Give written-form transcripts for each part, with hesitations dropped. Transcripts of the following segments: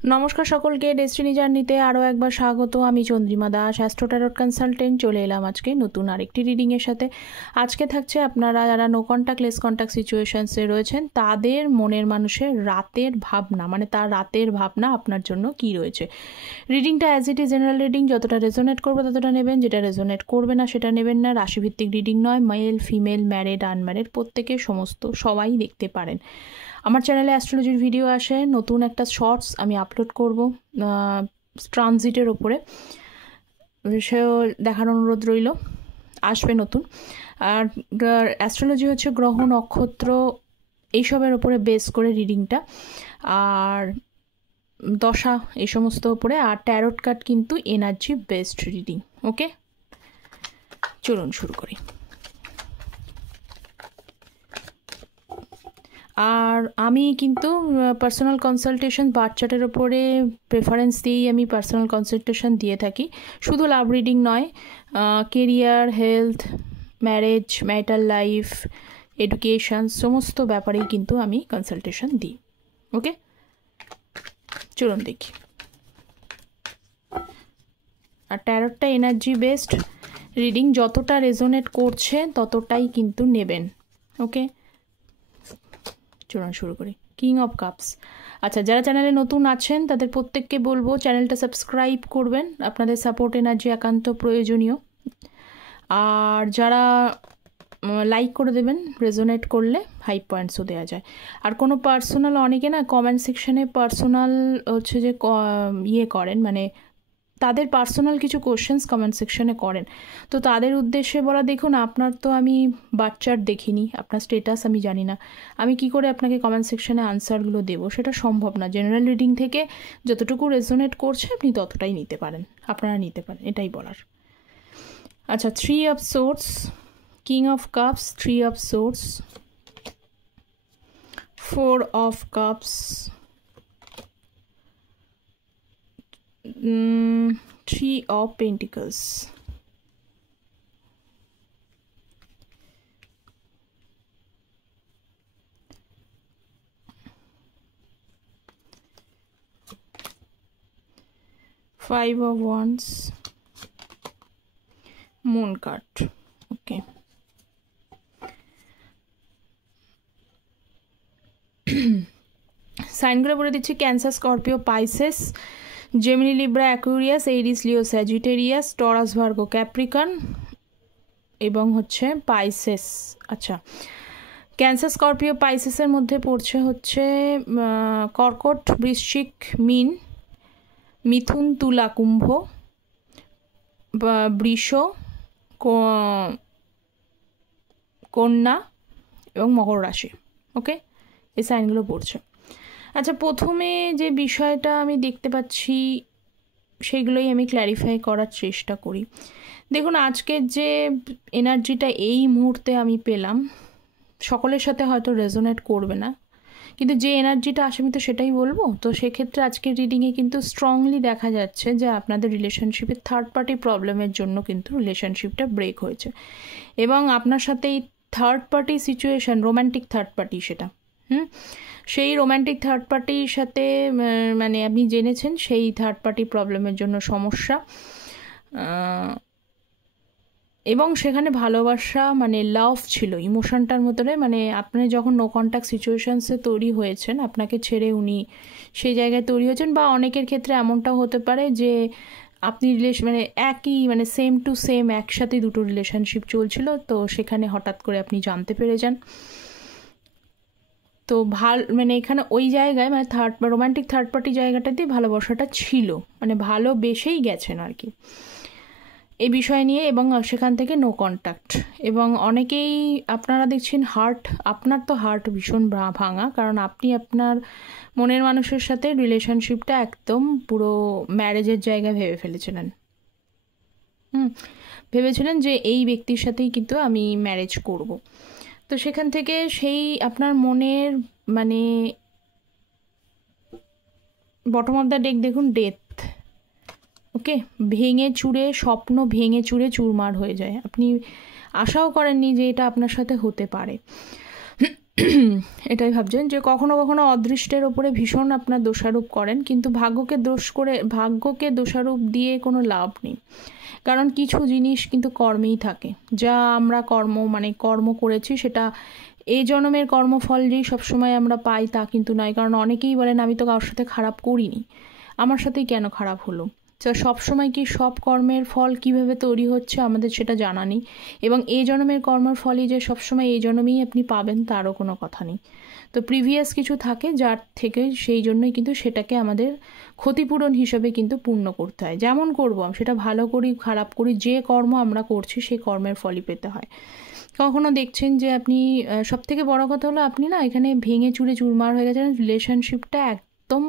নমস্কার সকলকে, ডেস্টিনি জার্নিতে আরও একবার স্বাগত। আমি Chandrima Das, astro tarot consultant. চলে এলাম আজকে নতুন আরেকটি রিডিংয়ের সাথে। আজকে থাকছে আপনারা যারা নো কন্ট্যাক্ট লেস কন্ট্যাক্ট সিচুয়েশনসে রয়েছেন তাদের মনের মানুষের রাতের ভাবনা, মানে তার রাতের ভাবনা আপনার জন্য কি রয়েছে। রিডিংটা as it is general reading, যতটা রেজোনেট করবে ততটা নেবেন, যেটা রেজোনেট করবে না সেটা নেবেন না। রাশিভিত্তিক রিডিং নয়, মেল ফিমেল ম্যারিড আনম্যারিড প্রত্যেকে সবাই দেখতে পারেন। আমার চ্যানেলে অ্যাস্ট্রোলজির ভিডিও আসে, নতুন একটা শর্টস আমি আপলোড করব ট্রানজিটের ওপরে, সেও দেখার অনুরোধ রইল, আসবে নতুন। আর অ্যাস্ট্রোলজি হচ্ছে গ্রহ নক্ষত্র এইসবের ওপরে বেস করে রিডিংটা, আর দশা এই সমস্ত ওপরে। আর ট্যারট কার্ড কিন্তু এনার্জি বেসড রিডিং। ওকে, চলুন শুরু করি। আর আমি কিন্তু পার্সোনাল কনসালটেশন বার্থ চার্টের ওপরে প্রেফারেন্স দিয়েই আমি পার্সোনাল কনসালটেশন দিয়ে থাকি। শুধু লাভ রিডিং নয়, career, health, marriage, marital life, education সমস্ত ব্যাপারেই কিন্তু আমি কনসালটেশন দিই। ওকে, চলুন দেখি। আর ট্যারটটা এনার্জি বেসড রিডিং, যতটা রেজোনেট করছে ততটাই কিন্তু নেবেন। ওকে, চলুন শুরু করি। King of cups. আচ্ছা, যারা চ্যানেলে নতুন আছেন তাদের প্রত্যেককে বলবো চ্যানেলটা সাবস্ক্রাইব করবেন, আপনাদের সাপোর্ট এনার্জি একান্ত প্রয়োজনীয়। আর যারা লাইক করে দেবেন, রেজোনেট করলে হাই পয়েন্টসও দেওয়া যায়। আর কোনো পার্সোনাল, অনেকে না কমেন্ট সেকশনে পার্সোনাল হচ্ছে যে করেন, মানে তাদের পার্সোনাল কিছু কোশ্চেন্স কমেন্ট সেকশনে করেন, তো তাদের উদ্দেশ্যে বলা, দেখুন আপনার তো আমি বাচ্চার দেখিনি, আপনার স্টেটাস আমি জানি না, আমি কি করে আপনাকে কমেন্ট সেকশনে আনসারগুলো দেবো, সেটা সম্ভব না। জেনারেল রিডিং থেকে যতটুকু রেজোনেট করছে আপনি ততটাই নিতে পারেন, আপনারা নিতে পারেন, এটাই বলার। আচ্ছা, 3 of swords, king of cups, 3 of swords, 4 of cups, 3 of Pentacles, 5 of Wands, Moon card. Okay. সাইনগুলো বলে দিচ্ছি: Cancer, Scorpio, Pisces, Gemini, Libra, Aquarius, Aries, Leo, Sagittarius, Taurus, Virgo, Capricorn এবং হচ্ছে পাইসেস। আচ্ছা, ক্যান্সার, স্করপিও, পাইসেসের মধ্যে পড়ছে হচ্ছে কর্কট, বৃশ্চিক, মীন, মিথুন, তুলা, কুম্ভ, বৃষ, কন্যা এবং মকর রাশি। ওকে, এই সাইনগুলো পড়ছে। আচ্ছা, প্রথমে যে বিষয়টা আমি দেখতে পাচ্ছি সেগুলোই আমি ক্ল্যারিফাই করার চেষ্টা করি। দেখুন, আজকের যে এনার্জিটা এই মুহূর্তে আমি পেলাম, সকলের সাথে হয়তো রেজোনেট করবে না, কিন্তু যে এনার্জিটা আসে আমি তো সেটাই বলবো। তো সেক্ষেত্রে আজকের রিডিংয়ে কিন্তু স্ট্রংলি দেখা যাচ্ছে যে আপনাদের রিলেশনশিপের থার্ড পার্টি প্রবলেমের জন্য কিন্তু রিলেশনশিপটা ব্রেক হয়েছে, এবং আপনার সাথে এই third party situation, romantic third party সেটা, সেই রোম্যান্টিক থার্ড পার্টির সাথে মানে আপনি জেনেছেন সেই থার্ড পার্টি প্রবলেমের জন্য সমস্যা, এবং সেখানে ভালোবাসা মানে লাভ ছিল ইমোশনটার মতনে। মানে আপনি যখন নো কন্ট্যাক্ট সিচুয়েশনসে তৈরি হয়েছেন, আপনাকে ছেড়ে উনি সেই জায়গায় তৈরি হয়েছেন, বা অনেকের ক্ষেত্রে এমনটাও হতে পারে যে আপনি মানে একই, মানে সেম টু সেম একসাথে দুটো রিলেশনশিপ চলছিল, তো সেখানে হঠাৎ করে আপনি জানতে পেরে যান। তো মানে এখানে ওই জায়গায় মানে রোম্যান্টিক থার্ড পার্টি জায়গাটাতে ভালোবাসাটা ছিল, মানে ভালোবেসেই গেছেন আর কি এই বিষয় নিয়ে, এবং সেখান থেকে নো কন্ট্যাক্ট। এবং অনেকেই আপনারা দেখছেন আপনার তো হার্ট ভীষণ ভাঙা, কারণ আপনি আপনার মনের মানুষের সাথে রিলেশনশিপটা একদম পুরো ম্যারেজের জায়গায় ভেবে ফেলেছিলেন। ভেবেছিলেন যে এই ব্যক্তির সাথেই কিন্তু আমি ম্যারেজ করব। তো সেখান থেকে সেই আপনার মনের মানে বটম অফ দ্য ডেক দেখুন, ডেথ। ওকে, ভেঙে চুরে, স্বপ্ন ভেঙে চুরে চুরমার হয়ে যায়। আপনি আশাও করেননি যে এটা আপনার সাথে হতে পারে। এটাই ভাবছেন যে কখনো কখনো অদৃষ্টের ওপরে ভীষণ আপনার দোষারোপ করেন, কিন্তু ভাগ্যকে দোষারোপ দিয়ে কোনো লাভ নেই। কারণ কিছু জিনিস কিন্তু কর্মেই থাকে, যা আমরা কর্ম করেছি সেটা এই জন্মের কর্মফল যেই সবসময় আমরা পাই তা কিন্তু নয়। কারণ অনেকেই বলেন আমি তো কারোর সাথে খারাপ করিনি, আমার সাথেই কেন খারাপ হলো। তো সবসময় কি সব কর্মের ফল কিভাবে তৈরি হচ্ছে আমাদের সেটা জানা নেই, এবং এই জন্মের কর্মের ফলই যে সবসময় এই জন্মেই আপনি পাবেন তারও কোনো কথা নেই। তো প্রিভিয়াস কিছু থাকে যার থেকে, সেই জন্যই কিন্তু সেটাকে আমাদের ক্ষতিপূরণ হিসেবে কিন্তু পূর্ণ করতে হয়। যেমন করবো সেটা ভালো করি খারাপ করি, যে কর্ম আমরা করছি সেই কর্মের ফলই পেতে হয়। কখনো দেখছেন যে আপনি সব থেকে বড় কথা হলো আপনি না এখানে ভেঙে চুরে চুরমার হয়ে গেছেন, রিলেশনশিপটা একদম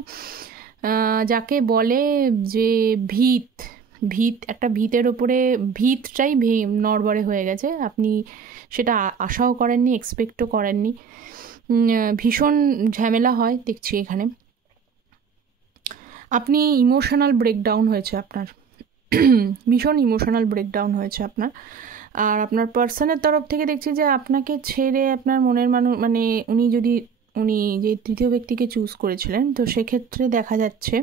যাকে বলে যে একটা ভিতের ওপরে ভিতটাই নড়বড়ে হয়ে গেছে। আপনি সেটা আশাও করেননি, এক্সপেক্টও করেননি। ভীষণ ঝামেলা হয় দেখছি এখানে। আপনি ইমোশনাল ব্রেকডাউন হয়েছে আপনার, ভীষণ ইমোশনাল ব্রেকডাউন হয়েছে আপনার। আর আপনার পার্সনের তরফ থেকে দেখছি যে আপনাকে ছেড়ে আপনার মনের মানুষ মানে উনি যে তৃতীয় ব্যক্তিকে চুজ করেছিলেন, তো সেক্ষেত্রে দেখা যাচ্ছে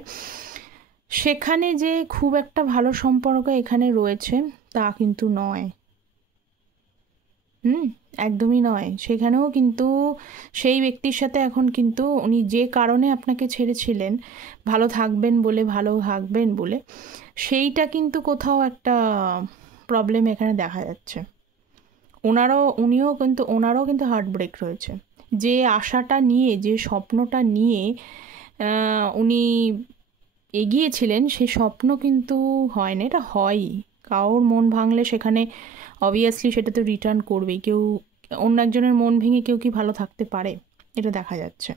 সেখানে যে খুব একটা ভালো সম্পর্ক এখানে রয়েছে তা কিন্তু নয়। একদমই নয়। সেখানেও কিন্তু সেই ব্যক্তির সাথে এখন কিন্তু উনি যে কারণে আপনাকে ছেড়েছিলেন, ভালো থাকবেন বলে, সেইটা কিন্তু কোথাও একটা প্রবলেম এখানে দেখা যাচ্ছে। ওনারও কিন্তু হার্ট ব্রেক রয়েছে। যে আশাটা নিয়ে, যে স্বপ্নটা নিয়ে উনি এগিয়েছিলেন, সেই স্বপ্ন কিন্তু হয় না। এটা হয়ই, কারোর মন ভাঙলে সেখানে অবভিয়াসলি সেটা তো রিটার্ন করবেই। কেউ অন্য একজনের মন ভেঙে কেউ কি ভালো থাকতে পারে, এটা দেখা যাচ্ছে।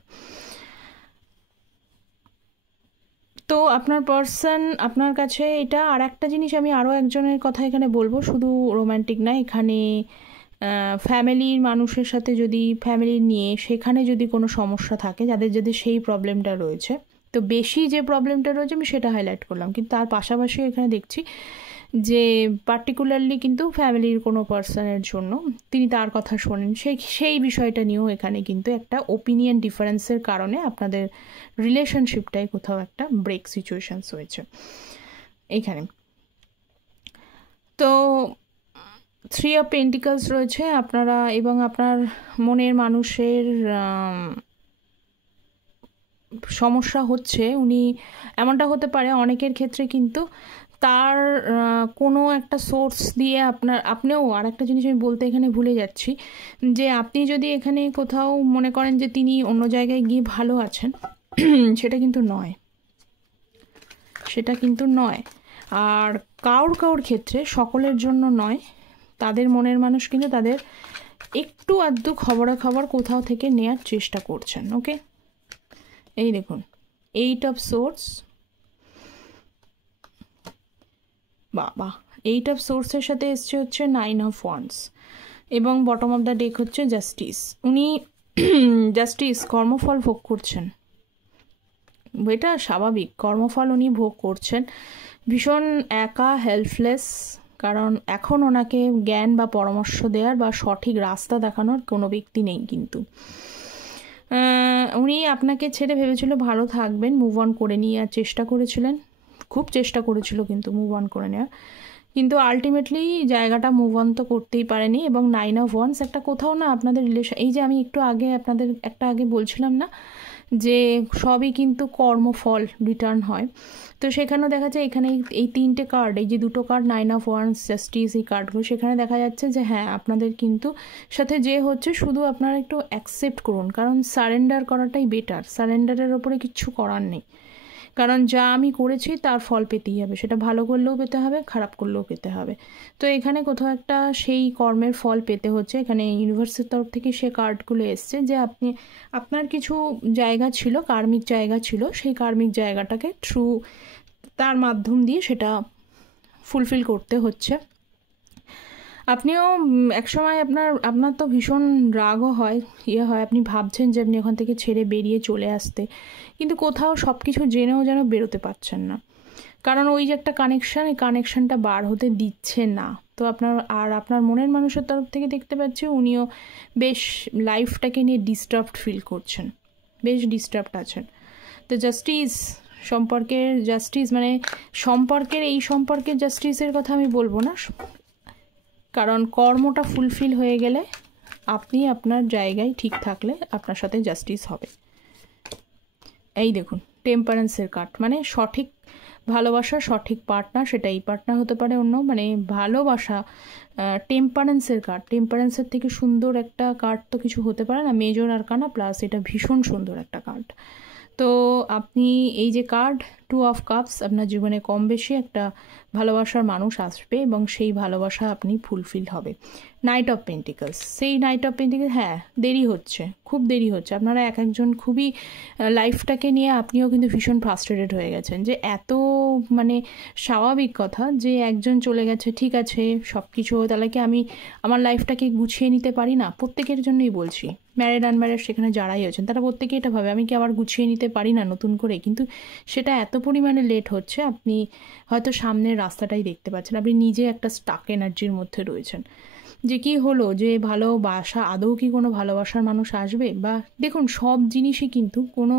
তো আপনার পার্সন আপনার কাছে এটা, আর একটা জিনিস আমি আরও একজনের কথা এখানে বলবো, শুধু রোম্যান্টিক না, এখানে ফ্যামিলির মানুষের সাথে যদি ফ্যামিলি নিয়ে সেখানে যদি কোনো সমস্যা থাকে, যাদের সেই প্রবলেমটা রয়েছে, তো বেশি যে প্রবলেমটা রয়েছে আমি সেটা হাইলাইট করলাম। কিন্তু তার পাশাপাশি এখানে দেখছি যে পার্টিকুলারলি কিন্তু ফ্যামিলির কোনো পার্সনের জন্য তিনি তার কথা শোনেন, সেই বিষয়টা নিয়েও এখানে কিন্তু একটা ওপিনিয়ন ডিফারেন্সের কারণে আপনাদের রিলেশনশিপটাই কোথাও একটা ব্রেক সিচুয়েশনস হয়েছে এখানে। তো 3 অফ পেন্টিকলস রয়েছে আপনারা এবং আপনার মনের মানুষের সমস্যা হচ্ছে। উনি এমনটা হতে পারে অনেকের ক্ষেত্রে কিন্তু তার কোনো একটা সোর্স দিয়ে আপনিও আর একটা জিনিস আমি বলতে এখানে ভুলে যাচ্ছি, যে আপনি যদি এখানে কোথাও মনে করেন যে তিনি অন্য জায়গায় গিয়ে ভালো আছেন, সেটা কিন্তু নয়। আর কারোর ক্ষেত্রে, সকলের জন্য নয়, তাদের মনের মানুষ কিন্তু তাদের একটু আধটু খবরাখবর কোথাও থেকে নেয়ার চেষ্টা করছেন। ওকে, এই দেখুন 8 অফ সোর্স, এইট অফ সোর্সের সাথে এসছে হচ্ছে 9 অফ ওয়ান্স, এবং বটম অফ দ্য ডেক হচ্ছে জাস্টিস। উনি জাস্টিস কর্মফল ভোগ করছেন, এটা স্বাভাবিক, কর্মফল উনি ভোগ করছেন। ভীষণ একা, হেল্পলেস, কারণ এখন ওনাকে জ্ঞান বা পরামর্শ দেওয়ার বা সঠিক রাস্তা দেখানোর কোনো ব্যক্তি নেই। কিন্তু উনি আপনাকে ছেড়ে ভেবেছিল ভালো থাকবেন, মুভ অন করে নেওয়ার চেষ্টা করেছিলেন, খুব চেষ্টা করেছিল কিন্তু মুভ অন করে নেওয়ার, কিন্তু আলটিমেটলি জায়গাটা মুভ অন তো করতেই পারেনি। এবং 9 অফ ওয়ান্স একটা কোথাও না আপনাদের রিলেশন, এই যে আমি আপনাদের আগে বলছিলাম না যে সবই কিন্তু কর্মফল রিটার্ন হয়, তো সেখানেও দেখা যায় এখানে এই 3টে কার্ড, এই যে 2টো কার্ড 9 অফ ওয়ান্স, জাস্টিস, এই কার্ডগুলো, সেখানে দেখা যাচ্ছে যে হ্যাঁ আপনাদের কিন্তু সাথে যে হচ্ছে, শুধু আপনারা একটু অ্যাকসেপ্ট করুন, কারণ সারেন্ডার করাটাই বেটার। সারেন্ডারের ওপরে কিচ্ছু করার নেই, কারণ যা আমি করেছি তার ফল পেতেই হবে, সেটা ভালো করলেও পেতে হবে, খারাপ করলেও পেতে হবে। তো এখানে কোথাও একটা সেই কর্মের ফল পেতে হচ্ছে। এখানে ইউনিভার্সের তরফ থেকে সে কার্ডগুলো এসছে যে আপনার কিছু জায়গা ছিল, কার্মিক জায়গা ছিল, সেই কার্মিক জায়গাটাকে তার মাধ্যম দিয়ে সেটা ফুলফিল করতে হচ্ছে। আপনিও একসময় আপনার তো ভীষণ রাগও হয়, আপনি ভাবছেন যে আপনি ওখান থেকে ছেড়ে বেরিয়ে চলে আসতে, কিন্তু কোথাও সব কিছু জেনেও যেন বেরোতে পারছেন না। কারণ ওই যে একটা কানেকশান, এই কানেকশানটা বার হতে দিচ্ছে না। তো আপনার মনের মানুষের তরফ থেকে দেখতে পাচ্ছি উনিও বেশ লাইফটাকে নিয়ে ডিস্টার্বড ফিল করছেন, বেশ ডিস্টার্বড আছেন। তো জাস্টিস সম্পর্কের জাস্টিস মানে এই সম্পর্কের জাস্টিসের কথা আমি বলবো না, কারণ কর্মটা ফুলফিল হয়ে গেলে আপনি আপনার জায়গায় ঠিক থাকলে আপনার সাথে জাস্টিস হবে। এই দেখুন টেম্পারেন্সের কার্ড, মানে সঠিক ভালোবাসা, সঠিক পার্টনার, সেটা এই পার্টনার হতে পারে অন্য, মানে ভালোবাসা টেম্পারেন্সের কার্ড। টেম্পারেন্সের থেকে সুন্দর একটা কার্ড তো কিছু হতে পারে না, মেজর আরকানা প্লাস এটা ভীষণ সুন্দর একটা কার্ড। তো আপনি এই যে কার্ড 2 অফ কাপস, আপনার জীবনে কম বেশি একটা ভালোবাসার মানুষ আসবে এবং সেই ভালোবাসা আপনি ফুলফিল হবে। নাইট অফ পেন্টিকলস, সেই নাইট অফ পেন্টিকলস, হ্যাঁ দেরি হচ্ছে, খুব দেরি হচ্ছে। আপনারা এক একজন খুবই লাইফটাকে নিয়ে আপনিও কিন্তু ভীষণ ফ্রাস্ট্রেটেড হয়ে গেছেন, যে এত মানে স্বাভাবিক কথা যে একজন চলে গেছে, ঠিক আছে সব কিছু, তাহলে কি আমি আমার লাইফটাকে গুছিয়ে নিতে পারি না? প্রত্যেকের জন্যই বলছি, ম্যারিড আনম্যারিড সেখানে যারাই হয়েছেন তারা প্রত্যেকেই এটা ভাবে, আমি কি আবার গুছিয়ে নিতে পারি না নতুন করে? কিন্তু সেটা এত পরিমাণে লেট হচ্ছে, আপনি হয়তো সামনের রাস্তাটাই দেখতে পাচ্ছেন, আপনি নিজে একটা স্টাক এনার্জির মধ্যে রয়েছেন। যে কি হলো, যে ভালোবাসা আদৌ কি কোনো ভালোবাসার মানুষ আসবে? বা দেখুন সব জিনিসই কিন্তু কোনো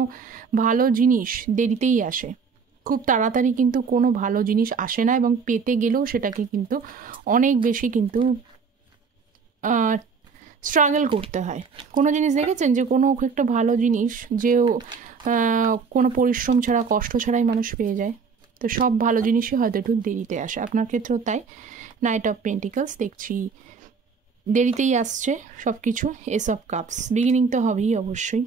ভালো জিনিস দেরিতেই আসে, খুব তাড়াতাড়ি কিন্তু কোনো ভালো জিনিস আসে না, এবং পেতে গেলেও সেটাকে কিন্তু অনেক বেশি কিন্তু স্ট্রাগল করতে হয়। কোনো জিনিস দেখেছেন যে কোনো একটা ভালো জিনিস যে কোনো পরিশ্রম ছাড়া, কষ্ট ছাড়াই মানুষ পেয়ে যায়? তো সব ভালো জিনিসই হয়তো একটু দেরিতে আসে, আপনার ক্ষেত্রেও তাই। নাইট অফ পেন্টিকলস দেখছি দেরিতেই আসছে সব কিছু। এস অফ কাপস, বিগিনিং তো হবেই অবশ্যই।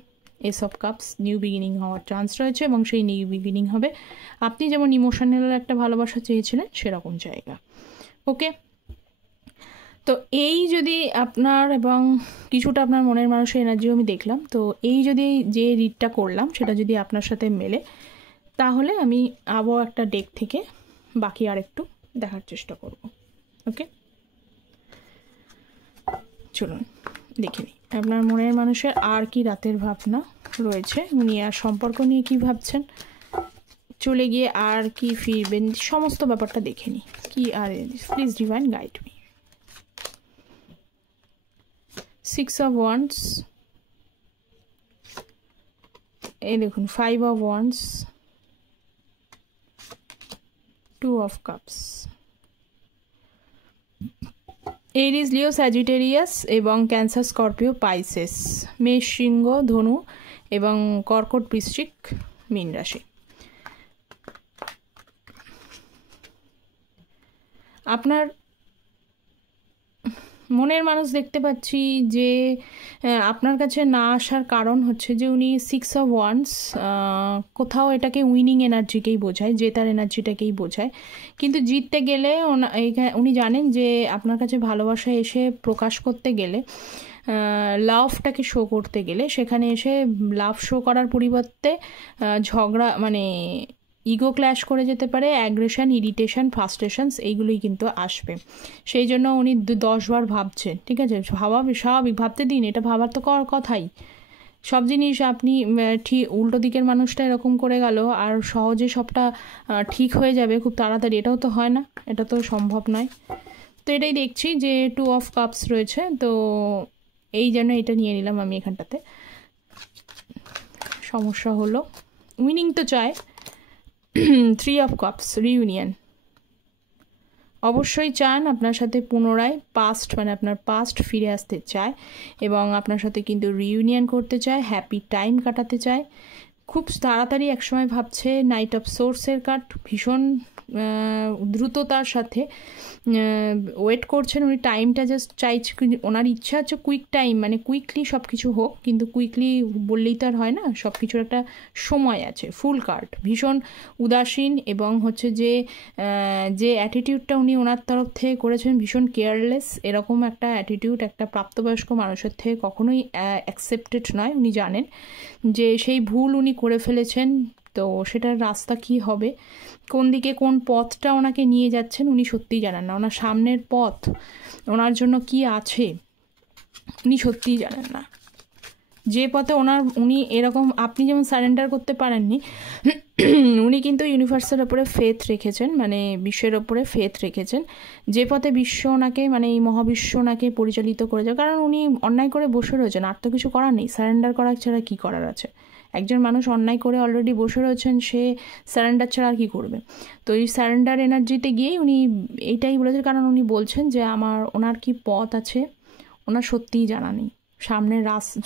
S of cups, new beginning হওয়ার চান্স রয়েছে এবং সেই নিউ বিগিনিং হবে। আপনি যেমন ইমোশনাল একটা ভালোবাসা চেয়েছিলেন সেরকম জায়গা। ওকে, তো এই যদি আপনার এবং কিছুটা আপনার মনের মানুষের এনার্জিও আমি দেখলাম, তো এই যদি যে রিডটা করলাম সেটা যদি আপনার সাথে মেলে, তাহলে আমি আবার একটা ডেক থেকে বাকি আর একটু দেখার চেষ্টা করব। ওকে, চলুন দেখে নিই আপনার মনের মানুষের আর কি রাতের ভাবনা রয়েছে, উনি আর সম্পর্ক নিয়ে কি ভাবছেন, চলে গিয়ে আর কি ফিরবেন, সমস্ত ব্যাপারটা দেখে নিই কি। আর please divine guide me. 6 of Wands, এই দেখুন 5 of Wands, 2 of Cups, Aries, Leo, Sagittarius এবং ক্যান্সার, স্করপিও, পাইসেস, মেষ, সিংহ, ধনু এবং কর্কট, বৃশ্চিক, মীন রাশি। আপনার মনের মানুষ দেখতে পাচ্ছি যে আপনার কাছে না আসার কারণ হচ্ছে যে উনি 6 of Wands, কোথাও এটাকে উইনিং এনার্জিকেই বোঝায়, জেতার এনার্জিটাকেই বোঝায়, কিন্তু জিততে গেলে উনি জানেন যে আপনার কাছে ভালোবাসা এসে প্রকাশ করতে গেলে, লাভটাকে শো করতে গেলে, সেখানে এসে লাভ শো করার পরিবর্তে ঝগড়া মানে ইগো ক্ল্যাশ করে যেতে পারে, অ্যাগ্রেশন, ইরিটেশন, ফ্রাস্ট্রেশনস এইগুলোই কিন্তু আসবে। সেই জন্য উনি 10 বার ভাবছেন, ঠিক আছে, স্বাভাবিক, ভাবতে দিন, এটা ভাবার তো কথাই। সব জিনিস আপনি ঠিক উল্টো দিকের মানুষটা এরকম করে গেল আর সহজে সবটা ঠিক হয়ে যাবে খুব তাড়াতাড়ি, এটাও তো হয় না, এটা তো সম্ভব নয়। তো এটাই দেখছি যে 2 of Cups রয়েছে, তো এই জন্য এটা নিয়ে নিলাম আমি এখানটাতে। সমস্যা হলো উইনিং তো চায়। 3 of Cups, রিউনিয়ন, অবশ্যই চান আপনার সাথে পুনরায় পাস্ট, মানে আপনার পাস্ট ফিরে আসতে চায় এবং আপনার সাথে কিন্তু রিউনিয়ন করতে চায়, হ্যাপি টাইম কাটাতে চায়, খুব তাড়াতাড়ি একসময় ভাবছে। নাইট অফ সোর্সের কার্ড, ভীষণ দ্রুততার সাথে ওয়েট করছেন উনি, টাইমটা জাস্ট চাইছে, ওনার ইচ্ছা হচ্ছে কুইক টাইম, মানে কুইকলি সব কিছু হোক, কিন্তু কুইকলি বললেই তো আর হয় না, সব কিছুর একটা সময় আছে। ফুল কার্ড, ভীষণ উদাসীন এবং হচ্ছে যে অ্যাটিটিউডটা উনি ওনার তরফ থেকে করেছেন ভীষণ কেয়ারলেস, এরকম একটা অ্যাটিটিউড একটা প্রাপ্তবয়স্ক মানুষের থেকে কখনোই অ্যাকসেপ্টেড নয়। উনি জানেন যে সেই ভুল উনি করে ফেলেছেন, তো সেটার রাস্তা কি হবে, কোন দিকে কোন পথটা ওনাকে নিয়ে যাচ্ছেন উনি সত্যিই জানেন না, ওনার সামনের পথ ওনার জন্য কি আছে উনি সত্যিই জানেন না। যে পথে উনি এরকম, আপনি যেমন সারেন্ডার করতে পারেননি, উনি উনি কিন্তু ইউনিভার্সের ওপরে ফেথ রেখেছেন, মানে বিশ্বের ওপরে ফেথ রেখেছেন, যে পথে বিশ্ব ওনাকে, মানে এই মহাবিশ্ব ওনাকে পরিচালিত করে যায়। কারণ উনি অন্যায় করে বসে রয়েছেন, আর তো কিছু করার নেই, সারেন্ডার করা ছাড়া কী করার আছে। একজন মানুষ অন্যায় করে অলরেডি বসে রয়েছেন, সে সারেন্ডার ছাড়া আর কী করবে। তো এই সারেন্ডার এনার্জিতে গিয়েই উনি এইটাই বলেছেন, কারণ উনি বলছেন যে ওনার কি পথ আছে ওনার সত্যিই জানা নেই,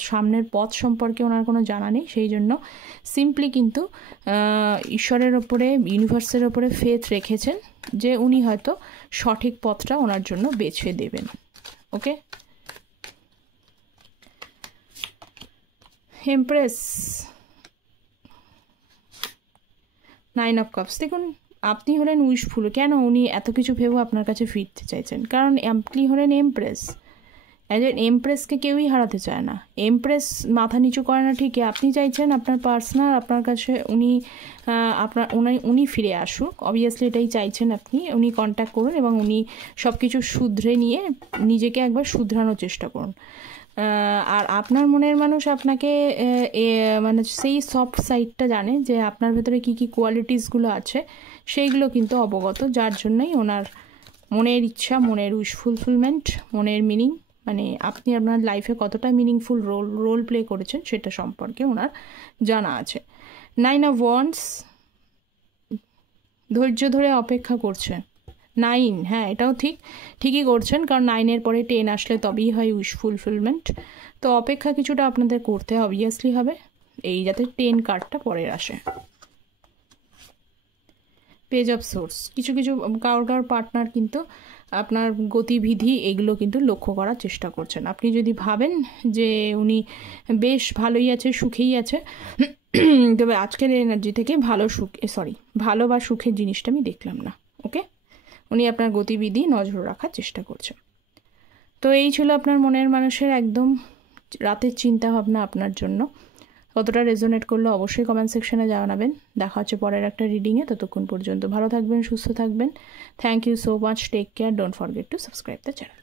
সামনের পথ সম্পর্কে ওনার কোনো জানা নেই। সেই জন্য সিম্পলি কিন্তু ঈশ্বরের ওপরে, ইউনিভার্সের ওপরে ফেথ রেখেছেন যে উনি হয়তো সঠিক পথটা ওনার জন্য বেছে দেবেন। ওকে, এমপ্রেস, 9 অফ কাপস। দেখুন, আপনি হলেন উইশফুল। কেন উনি এত কিছু ভেবেও আপনার কাছে ফিরতে চাইছেন? কারণ আপনি হলেন এমপ্রেস। অ্যাজ এ এমপ্রেসকে কেউই হারাতে চায় না। এমপ্রেস মাথা নিচু করে না ঠিকই, আপনি চাইছেন আপনার পার্সোনাল আপনার কাছে উনি ফিরে আসুক। অবভিয়াসলি এটাই চাইছেন আপনি। উনি কন্ট্যাক্ট করুন এবং উনি সব কিছু শুধরে নিয়ে নিজেকে একবার শুধরানোর চেষ্টা করুন। আর আপনার মনের মানুষ আপনাকে মানে সেই সফট সাইডটা জানে, যে আপনার ভেতরে কী কী কোয়ালিটিসগুলো আছে সেইগুলো কিন্তু অবগত, যার জন্যই ওনার মনের ইচ্ছা, মনের উইশ ফুলফিলমেন্ট, মনের মিনিং, মানে আপনি আপনার লাইফে কতটা মিনিংফুল রোল প্লে করেছেন সেটা সম্পর্কে ওনার জানা আছে। 9 অফ ওয়ান্ডস, ধৈর্য ধরে অপেক্ষা করছে। 9, হ্যাঁ এটাও ঠিকই করছেন, কারণ 9-এর পরে 10 আসলে তবেই হয় উইশ ফুলফিলমেন্ট। তো অপেক্ষা কিছুটা আপনাদের করতে অবভিয়াসলি হবে, এই যাতে 10 কার্ডটা পরে আসে। পেজ অফ সোর্স, কিছু কারোর পার্টনার কিন্তু আপনার গতিবিধি এগুলো কিন্তু লক্ষ্য করার চেষ্টা করছেন। আপনি যদি ভাবেন যে উনি বেশ ভালোই আছে, সুখেই আছে, তবে আজকের এনার্জি থেকে ভালো বা সুখের জিনিসটা আমি দেখলাম না। ওকে, উনি আপনার গতিবিধি নজর রাখার চেষ্টা করছেন। তো এই ছিল আপনার মনের মানুষের একদম রাতের চিন্তা ভাবনা আপনার জন্য। কতটা রেজোনেট করলো অবশ্যই কমেন্ট সেকশনে জানাবেন। দেখা হচ্ছে পরের একটা রিডিংয়ে। ততক্ষণ পর্যন্ত ভালো থাকবেন, সুস্থ থাকবেন। Thank you so much, take care, don't forget to subscribe the channel.